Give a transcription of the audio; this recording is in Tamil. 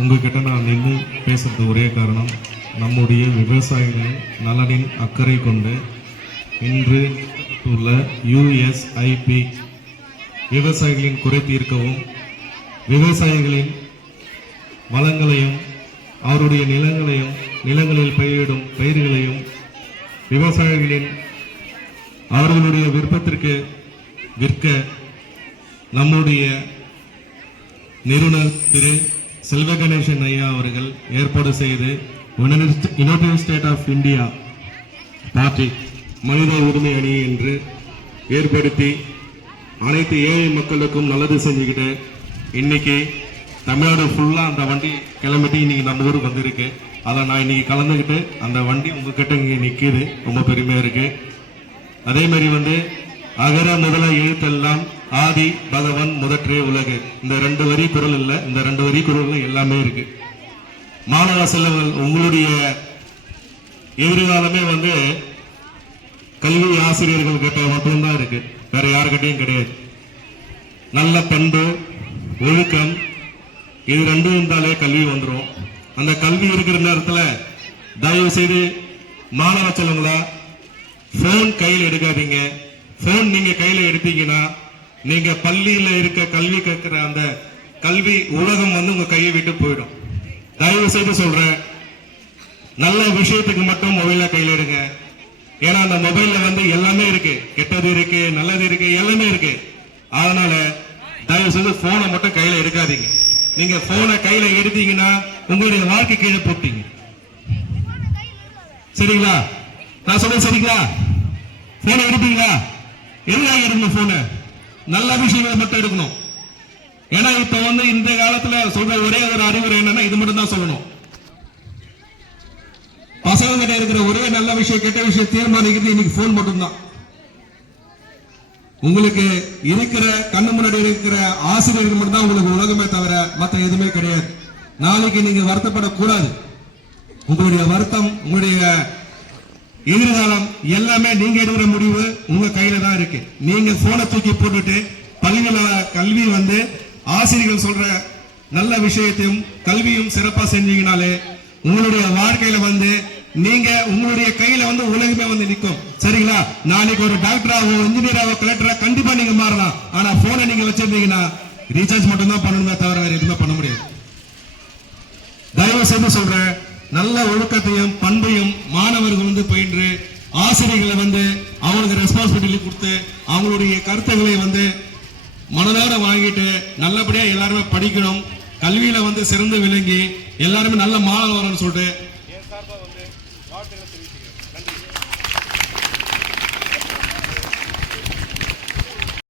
உங்ககிட்ட நான் நின்று பேசுறது ஒரே காரணம், நம்முடைய விவசாயிகளின் நலனின் அக்கறை கொண்டு இன்று உள்ள USIP விவசாயிகளின் குறை தீர்க்கவும், விவசாயிகளின் வளங்களையும் அவருடைய நிலங்களில் பயிரிடும் பயிர்களையும் விவசாயிகளின் அவர்களுடைய விருப்பத்திற்கு விற்க நம்முடைய நிறுவனர் திரு செல்வ கணேசன் ஐயா அவர்கள் ஏற்பாடு செய்து united state of India party மனித உரிமை அணி என்று ஏற்படுத்தி அனைத்து ஏழை மக்களுக்கும் நல்லது செஞ்சுக்கிட்டு இன்னைக்கு தமிழ்நாடு ஃபுல்லாக அந்த வண்டி கிளம்பிட்டு இன்னைக்கு நம்ம ஊருக்கு வந்திருக்கு. அதை நான் இன்னைக்கு கலந்துக்கிட்டு அந்த வண்டி உங்ககிட்ட இங்கே நிற்கிது, ரொம்ப பெருமையாக இருக்கு. அதே மாதிரி அகர முதல எழுத்தெல்லாம் ஆதி பகவன் முதற்றே உலகு, இந்த 2 வரி குரல் இல்லை, இந்த 2 வரி குரல் எல்லாமே இருக்கு. மாணவ செல்வங்கள், உங்களுடைய எதிர்காலமே கல்வி ஆசிரியர்கள் கிட்ட மட்டும்தான் இருக்கு, வேற யாருக்கிட்டையும் கிடையாது. நல்ல பண்பு ஒழுக்கம் இது 2 இருந்தாலே கல்வி வந்துடும். அந்த கல்வி இருக்கிற நேரத்தில் தயவு செய்து மாணவ செல்வங்களா போன் கையில் எடுக்காதீங்க. போன் நீங்க கையில எடுத்தீங்கன்னா நீங்க பள்ளியில இருக்க கல்வி கேட்கிற அந்த கல்வி உலகம் உங்க கையை விட்டு போயிடும். தயவு செய்து சொல்றேன், நல்ல விஷயத்துக்கு மட்டும் மொபைல கையில எடுங்க. ஏன்னா அந்த மொபைல்ல எல்லாமே இருக்கு, கெட்டது இருக்கு, நல்லது இருக்கு, எல்லாமே இருக்கு. அதனால தயவு செய்து போனை மட்டும் கையில எடுக்காதீங்க. நீங்க போனை கையில எடுத்தீங்கன்னா உங்களுடைய வாழ்க்கை கீழே போட்டீங்க. சரிங்களா? நான் சொல்றேன் சரிங்களா? போனை எடுப்பீங்களா? எதுக்காக எடுக்கணும்? போனை நல்ல விஷயங்களை மட்டும் எடுக்கணும். ஏன்னா இப்ப இந்த காலத்துல சொல்ற ஒரே ஒரு அறிவுரை என்னன்னா இது மட்டும் தான் சொல்லணும். பசங்க கிட்ட இருக்கிற ஒரே நல்ல விஷயம் கெட்ட விஷயம் தீர்மானிக்கிறது இன்னைக்கு போன் மட்டும்தான். உங்களுக்கு இருக்கிற கண்ணு முன்னாடி இருக்கிற ஆசிரியர்கள் மட்டும் தான் உங்களுக்கு உலகமே தவிர மற்ற எதுவுமே கிடையாது. நாளைக்கு நீங்க வருத்தப்படக்கூடாது. உங்களுடைய வருத்தம், உங்களுடைய எதிர்காலம் எல்லாமே நீங்க எடுக்கிற முடிவு உங்க கையில தான் இருக்கு. நீங்க போனை தூக்கி போட்டுட்டு பள்ளிகள கல்வி ஆசிரியர்கள் சொல்ற நல்ல விஷயத்தையும் கல்வியும் சிறப்பா செஞ்சீங்கனாலே உங்களுடைய வாழ்க்கையில நீங்க உங்களுடைய கையில உலகமே நிற்கும். சரிங்களா? நாளைக்கு ஒரு டாக்டராவோ இன்ஜினியராவோ கலெக்டரா கண்டிப்பா நீங்க மாறலாம். ஆனா போனை நீங்க வச்சிருந்தீங்கன்னா ரீசார்ஜ் மட்டும் தான் பண்ணணுமே தவிர வேற எதுவுமே பண்ண முடியாது. தயவு செய்து சொல்றேன், நல்ல ஒழுக்கத்தையும் பண்பையும் மாணவர்கள் பயின்று ஆசிரியர்களை அவங்களுக்கு ரெஸ்பான்சிபிலிட்டி கொடுத்து அவங்களுடைய கருத்துக்களை மனதார வாங்கிட்டு நல்லபடியா எல்லாருமே படிக்கணும். கல்வியில சிறந்து விளங்கி எல்லாருமே நல்ல மாணவர்கள் சொல்லிட்டு